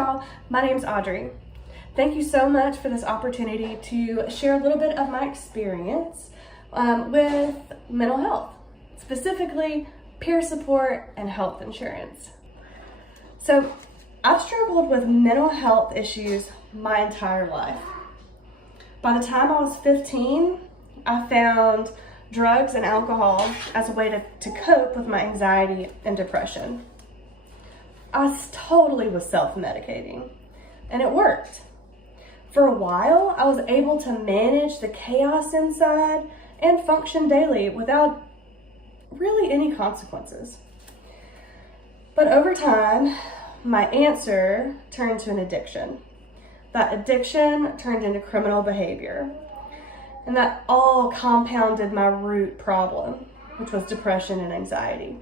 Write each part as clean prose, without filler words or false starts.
y'all, my name's Audrey. Thank you so much for this opportunity to share a little bit of my experience with mental health, specifically peer support and health insurance. So I've struggled with mental health issues my entire life. By the time I was 15, I found drugs and alcohol as a way to cope with my anxiety and depression. I totally was self-medicating, and it worked. For a while, I was able to manage the chaos inside and function daily without really any consequences. But over time, my answer turned to an addiction. That addiction turned into criminal behavior. And that all compounded my root problem, which was depression and anxiety.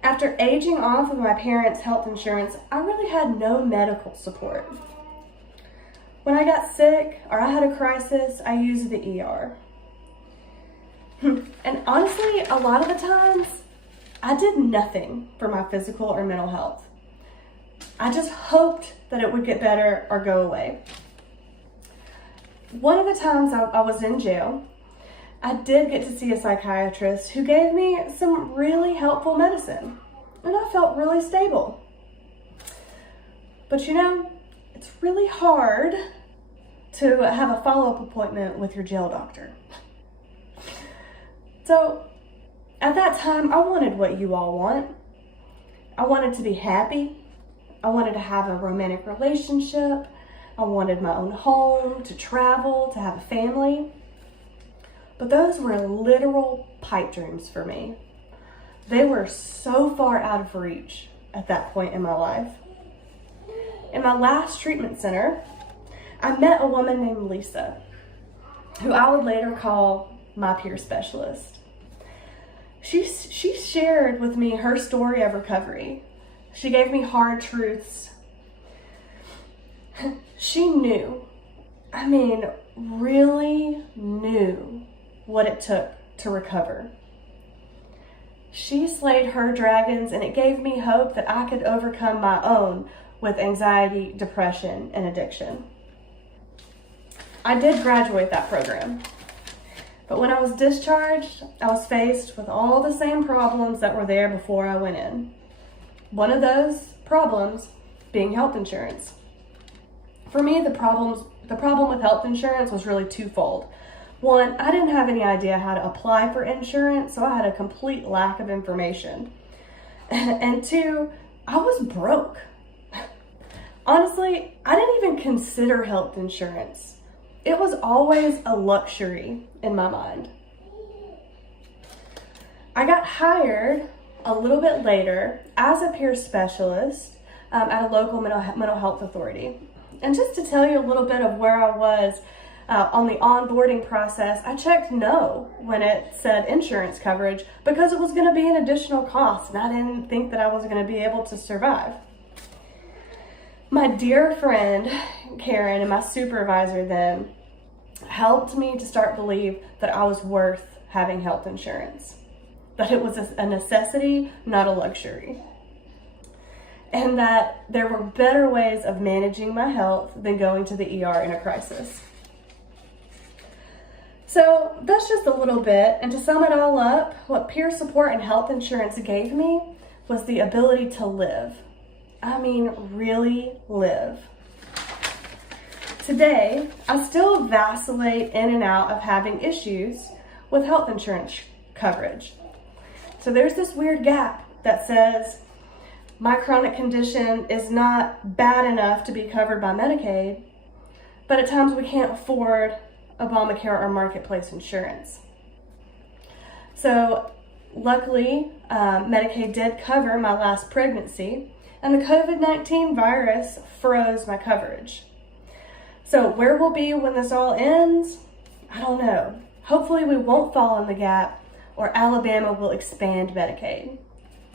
After aging off of my parents' health insurance, I really had no medical support. When I got sick or I had a crisis, I used the ER. And honestly, a lot of the times, I did nothing for my physical or mental health. I just hoped that it would get better or go away. One of the times I was in jail, I did get to see a psychiatrist who gave me some really helpful medicine, and I felt really stable. But you know, it's really hard to have a follow-up appointment with your jail doctor. So at that time, I wanted what you all want. I wanted to be happy. I wanted to have a romantic relationship. I wanted my own home, to travel, to have a family. But those were literal pipe dreams for me. They were so far out of reach at that point in my life. In my last treatment center, I met a woman named Lisa, who I would later call my peer specialist. She shared with me her story of recovery. She gave me hard truths. She knew, really knew what it took to recover. She slayed her dragons, and it gave me hope that I could overcome my own with anxiety, depression, and addiction. I did graduate that program, but when I was discharged, I was faced with all the same problems that were there before I went in. One of those problems being health insurance. For me, the problem with health insurance was really twofold. One, I didn't have any idea how to apply for insurance, so I had a complete lack of information. And two, I was broke. Honestly, I didn't even consider health insurance. It was always a luxury in my mind. I got hired a little bit later as a peer specialist at a local mental health authority. And just to tell you a little bit of where I was on the onboarding process, I checked no when it said insurance coverage because it was going to be an additional cost, and I didn't think that I was going to be able to survive. My dear friend, Karen, and my supervisor then helped me to start to believe that I was worth having health insurance, that it was a necessity, not a luxury, and that there were better ways of managing my health than going to the ER in a crisis. So that's just a little bit, and to sum it all up, what peer support and health insurance gave me was the ability to live. Really live. Today, I still vacillate in and out of having issues with health insurance coverage. So there's this weird gap that says my chronic condition is not bad enough to be covered by Medicaid, but at times we can't afford Obamacare or marketplace insurance. So luckily, Medicaid did cover my last pregnancy, and the COVID-19 virus froze my coverage. So where we'll be when this all ends, I don't know. Hopefully we won't fall in the gap, or Alabama will expand Medicaid.